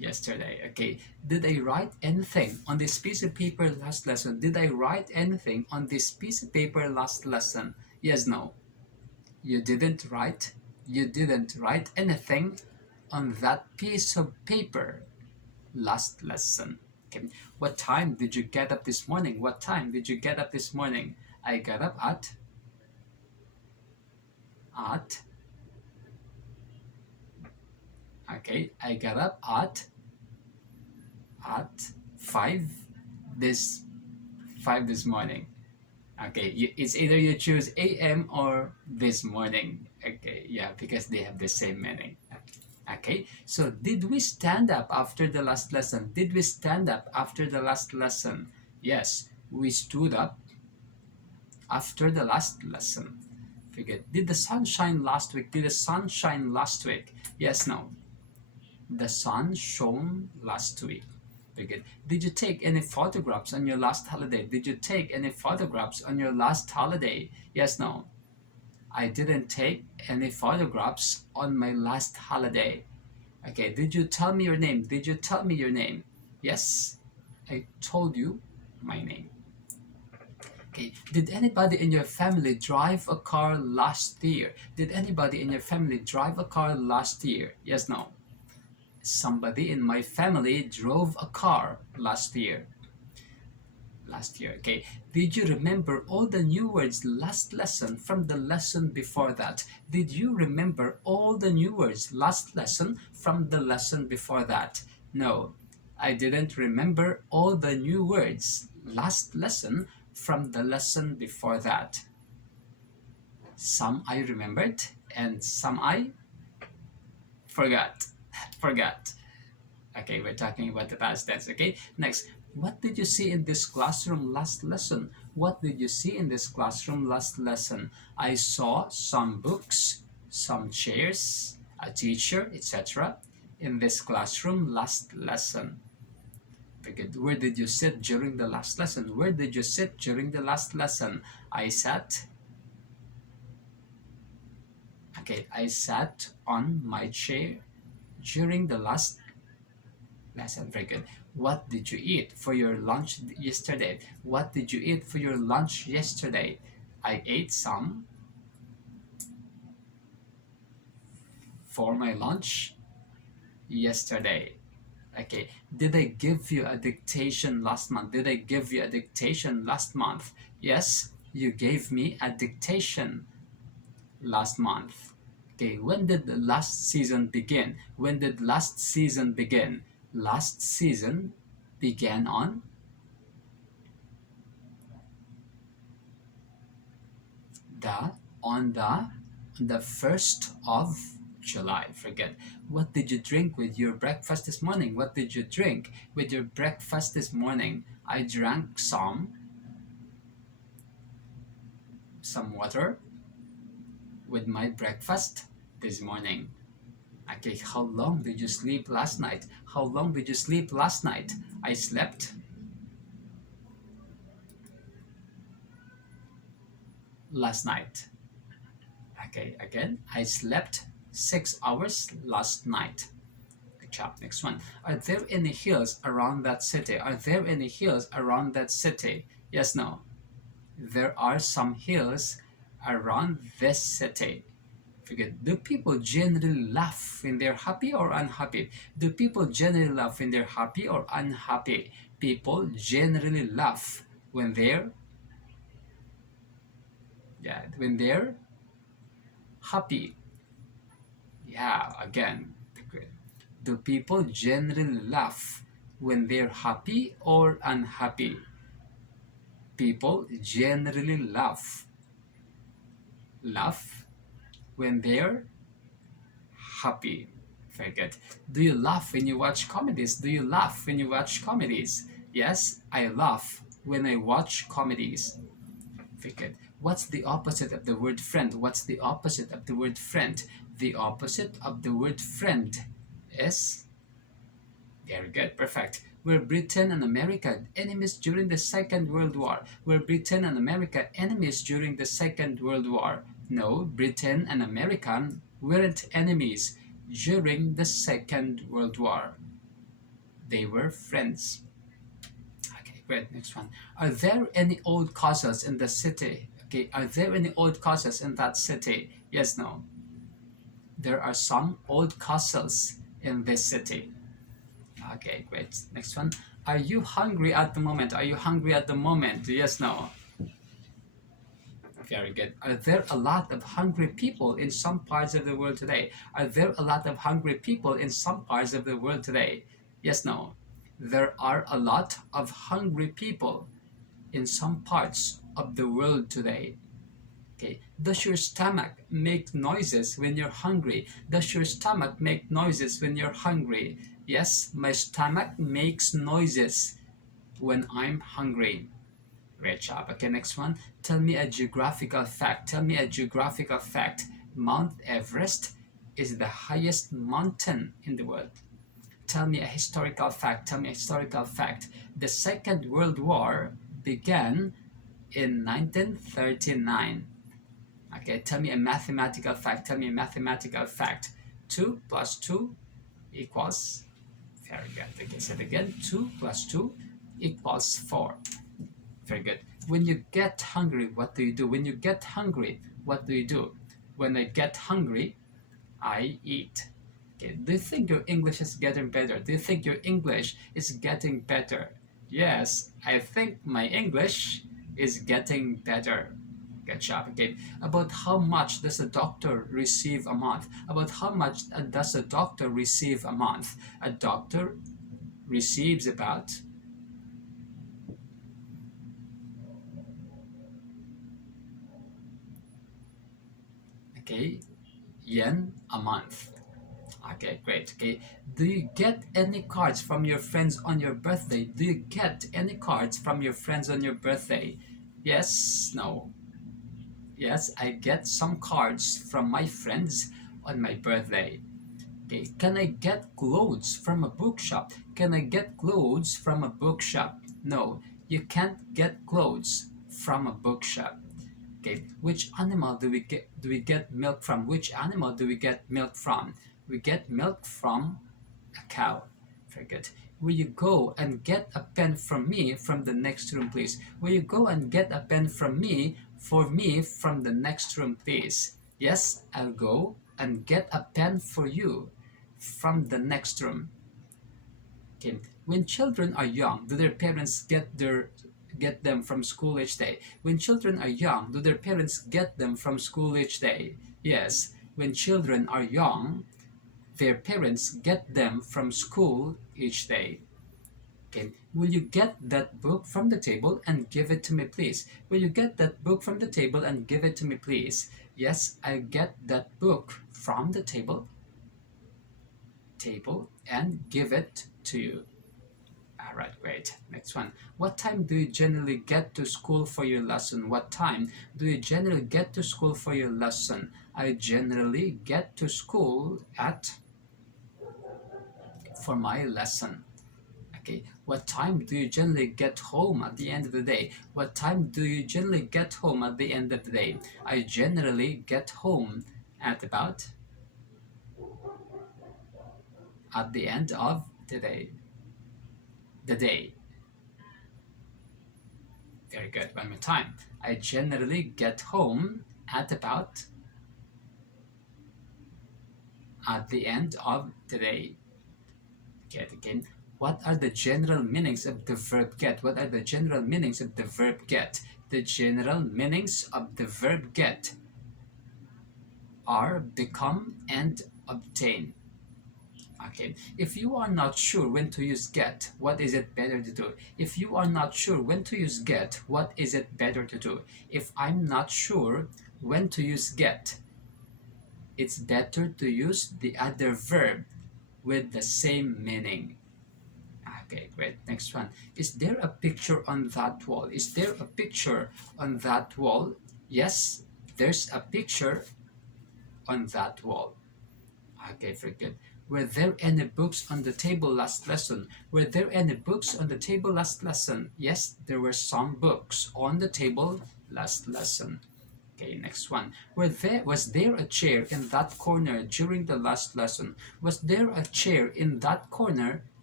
Yesterday. Okay. Did I write anything on this piece of paper last lesson? Did I write anything on this piece of paper last lesson? Yes, no. You didn't write. You didn't write anything on that piece of paper last lesson. Okay. What time did you get up this morning? What time did you get up this morning? I got up at okay, I got up at 5 this 5 this morning. Okay, it's either you choose AM or this morning. Okay, yeah, because they have the same meaning. Okay, so did we stand up after the last lesson? Did we stand up after the last lesson? Yes, we stood up after the last lesson. Forget. Did the sun shine last week? Did the sun shine last week? Yes, no. The sun shone last week. Very good. Did you take any photographs on your last holiday? Did you take any photographs on your last holiday? Yes, no. I didn't take any photographs on my last holiday. Okay, did you tell me your name? Did you tell me your name? Yes, I told you my name. Okay, did anybody in your family drive a car last year? Did anybody in your family drive a car last year? Yes, no. Somebody in my family drove a car last year. Okay. Did you remember all the new words last lesson from the lesson before that? Did you remember all the new words last lesson from the lesson before that? No, I didn't remember all the new words last lesson from the lesson before that. Some I remembered and some I forgot. Okay, we're talking about the past tense. Okay, next. What did you see in this classroom last lesson? What did you see in this classroom last lesson? I saw some books, some chairs, a teacher, etc. in this classroom last lesson. Very good. Where did you sit during the last lesson? Where did you sit during the last lesson? I sat. Okay, I sat on my chair during the last lesson. Very good. What did you eat for your lunch yesterday? What did you eat for your lunch yesterday? I ate some for my lunch yesterday. Okay. Did I give you a dictation last month? Did I give you a dictation last month? Yes, you gave me a dictation last month. Okay, when did the last season begin? When did last season begin? Last season began on the 1st of July. Forget. What did you drink with your breakfast this morning? What did you drink with your breakfast this morning? I drank some water with my breakfast this morning. Okay, how long did you sleep last night? How long did you sleep last night? I slept last night. Okay, again, I slept 6 hours last night. Good job. Next one. Are there any hills around that city? Are there any hills around that city? Yes, no. There are some hills around this city. Forget. Do people generally laugh when they're happy or unhappy? Do people generally laugh when they're happy or unhappy? People generally laugh when they're happy. Yeah, again. Do people generally laugh when they're happy or unhappy? People generally laugh when they're happy. Very good. Do you laugh when you watch comedies? Do you laugh when you watch comedies? Yes, I laugh when I watch comedies. Very good. What's the opposite of the word friend? What's the opposite of the word friend? The opposite of the word friend is... Very good. Perfect. Were Britain and America enemies during the Second World War? Were Britain and America enemies during the Second World War? No, Britain and America weren't enemies during the Second World War. They were friends. Okay, great. Next one. Are there any old castles in the city? Okay, are there any old castles in that city? Yes, no. There are some old castles in this city. Okay, great. Next one. Are you hungry at the moment? Are you hungry at the moment? Yes, no. Very good. Are there a lot of hungry people in some parts of the world today? Are there a lot of hungry people in some parts of the world today? Yes, no. There are a lot of hungry people in some parts of the world today. Okay. Does your stomach make noises when you're hungry? Does your stomach make noises when you're hungry? Yes, my stomach makes noises when I'm hungry. Great job. Okay, next one. Tell me a geographical fact. Tell me a geographical fact. Mount Everest is the highest mountain in the world. Tell me a historical fact. Tell me a historical fact. The Second World War began in 1939. Okay, tell me a mathematical fact. Tell me a mathematical fact. 2 plus 2 equals, very good. Okay, say it again. 2 plus 2 equals 4. Very good. When you get hungry, what do you do? When you get hungry, what do you do? When I get hungry, I eat. Okay. Do you think your English is getting better? Do you think your English is getting better? Yes, I think my English is getting better. Good job. Okay. About how much does a doctor receive a month? About how much does a doctor receive a month? A doctor receives about okay, yen a month. Okay, great. Okay, do you get any cards from your friends on your birthday? Do you get any cards from your friends on your birthday? Yes, no. Yes, I get some cards from my friends on my birthday. Okay, can I get clothes from a bookshop? Can I get clothes from a bookshop? No, you can't get clothes from a bookshop. Okay, which animal do we get milk from? Which animal do we get milk from? We get milk from a cow. Very good. Will you go and get a pen from me from the next room, please? Will you go and get a pen from me for me from the next room, please? Yes, I'll go and get a pen for you from the next room. Okay. When children are young, do their parents get them from school each day? When children are young, do their parents get them from school each day? Yes. When children are young, their parents get them from school each day. Okay. Will you get that book from the table and give it to me, please? Will you get that book from the table and give it to me, please? Yes, I get that book from the table and give it to you. All right, great. Next one. What time do you generally get to school for your lesson? What time do you generally get to school for your lesson? I generally get to school for my lesson. Okay. What time do you generally get home at the end of the day? What time do you generally get home at the end of the day? I generally get home at about at the end of the day. The day. Very good. One more time. I generally get home at about at the end of the day. Get again. What are the general meanings of the verb get? What are the general meanings of the verb get? The general meanings of the verb get are become and obtain. Okay, if you are not sure when to use get, what is it better to do? If you are not sure when to use get, what is it better to do? If I'm not sure when to use get, it's better to use the other verb with the same meaning. Okay, great. Next one. Is there a picture on that wall? Is there a picture on that wall? Yes, there's a picture on that wall. Okay, very good. Were there any books on the table last lesson? Were there any books on the table last lesson? Yes, there were some books on the table last lesson. Okay, next one. Was there a chair in that corner during the last lesson? Was there a chair in that corner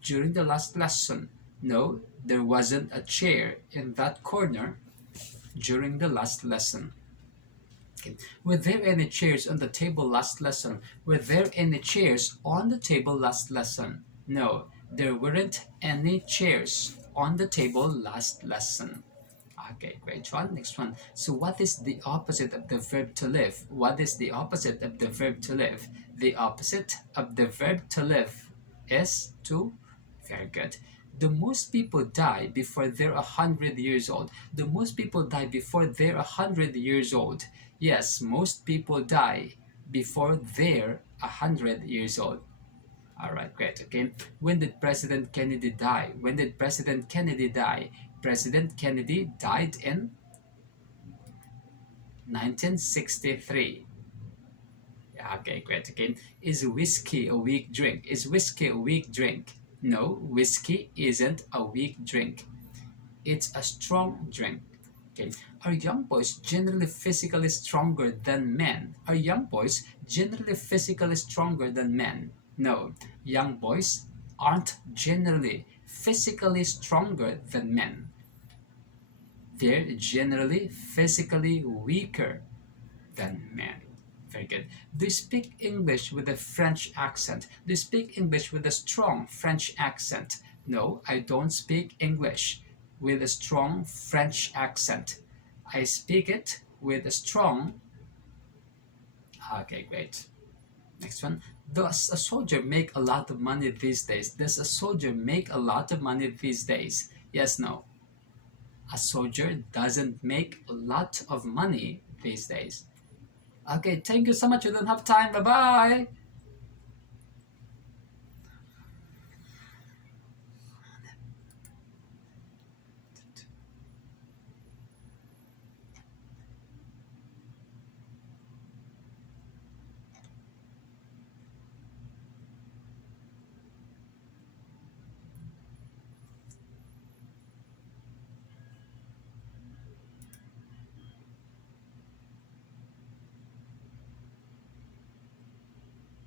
during the last lesson. No, there wasn't a chair in that corner during the last lesson. Okay. Were there any chairs on the table last lesson? Were there any chairs on the table last lesson? No, there weren't any chairs on the table last lesson. Okay, great one. Next one. So what is the opposite of the verb to live? What is the opposite of the verb to live? The opposite of the verb to live is to... Very good. The most people die before they're 100 years old. The most people die before they're 100 years old. Yes, most people die before they're 100 years old. All right, great. Okay. When did President Kennedy die? When did President Kennedy die? President Kennedy died in 1963. Okay, great. Okay. Is whiskey a weak drink? Is whiskey a weak drink? No, whiskey isn't a weak drink. It's a strong drink. Okay. Are young boys generally physically stronger than men? Are young boys generally physically stronger than men? No, young boys aren't generally physically stronger than men. They're generally physically weaker than men. Very good. Do you speak English with a French accent? Do you speak English with a strong French accent? No, I don't speak English with a strong French accent. I speak it with a strong... Okay, great. Next one. Does a soldier make a lot of money these days? Does a soldier make a lot of money these days? Yes, no. A soldier doesn't make a lot of money these days. Okay, thank you so much. We don't have time. Bye-bye.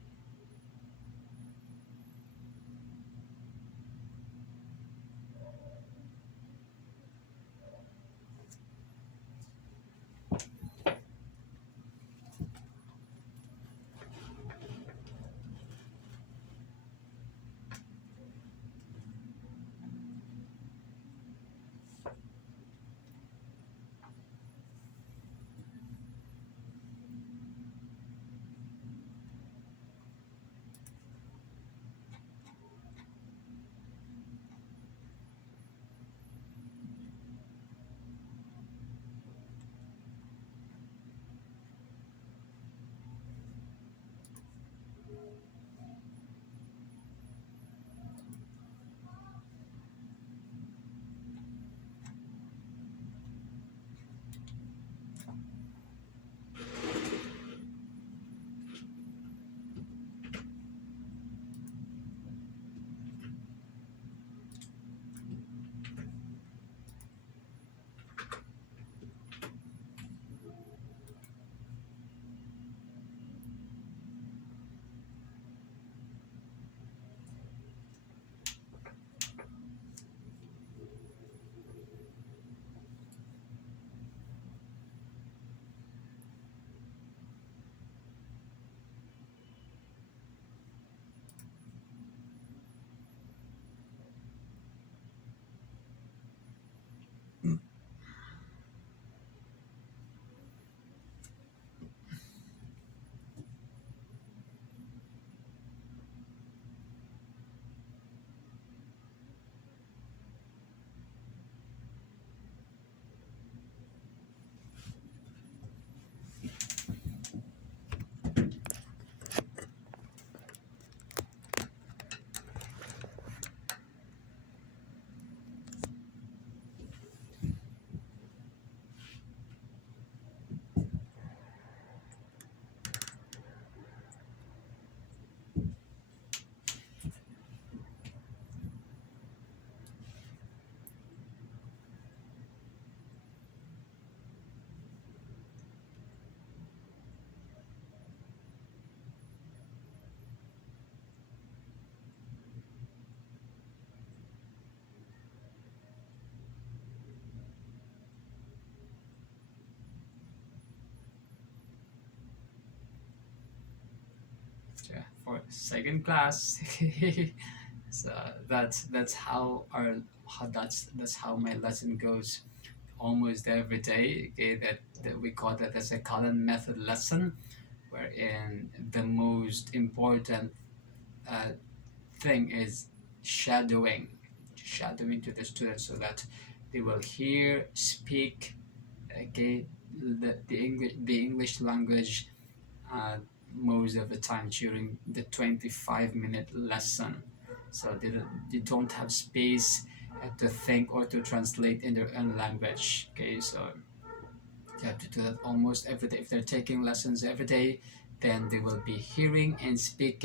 for second class. So that's that's how my lesson goes almost every day. Okay, that we call that as a CALLAN method lesson, wherein the most important uh, thing is shadowing, shadowing to the students so that they will hear, speak, okay, the English language uh, most of the time during the 25-minute lesson. So they don't have space to think or to translate in their own language. Okay, so you have to do that almost every day. If they're taking lessons every day, then they will be hearing and speaking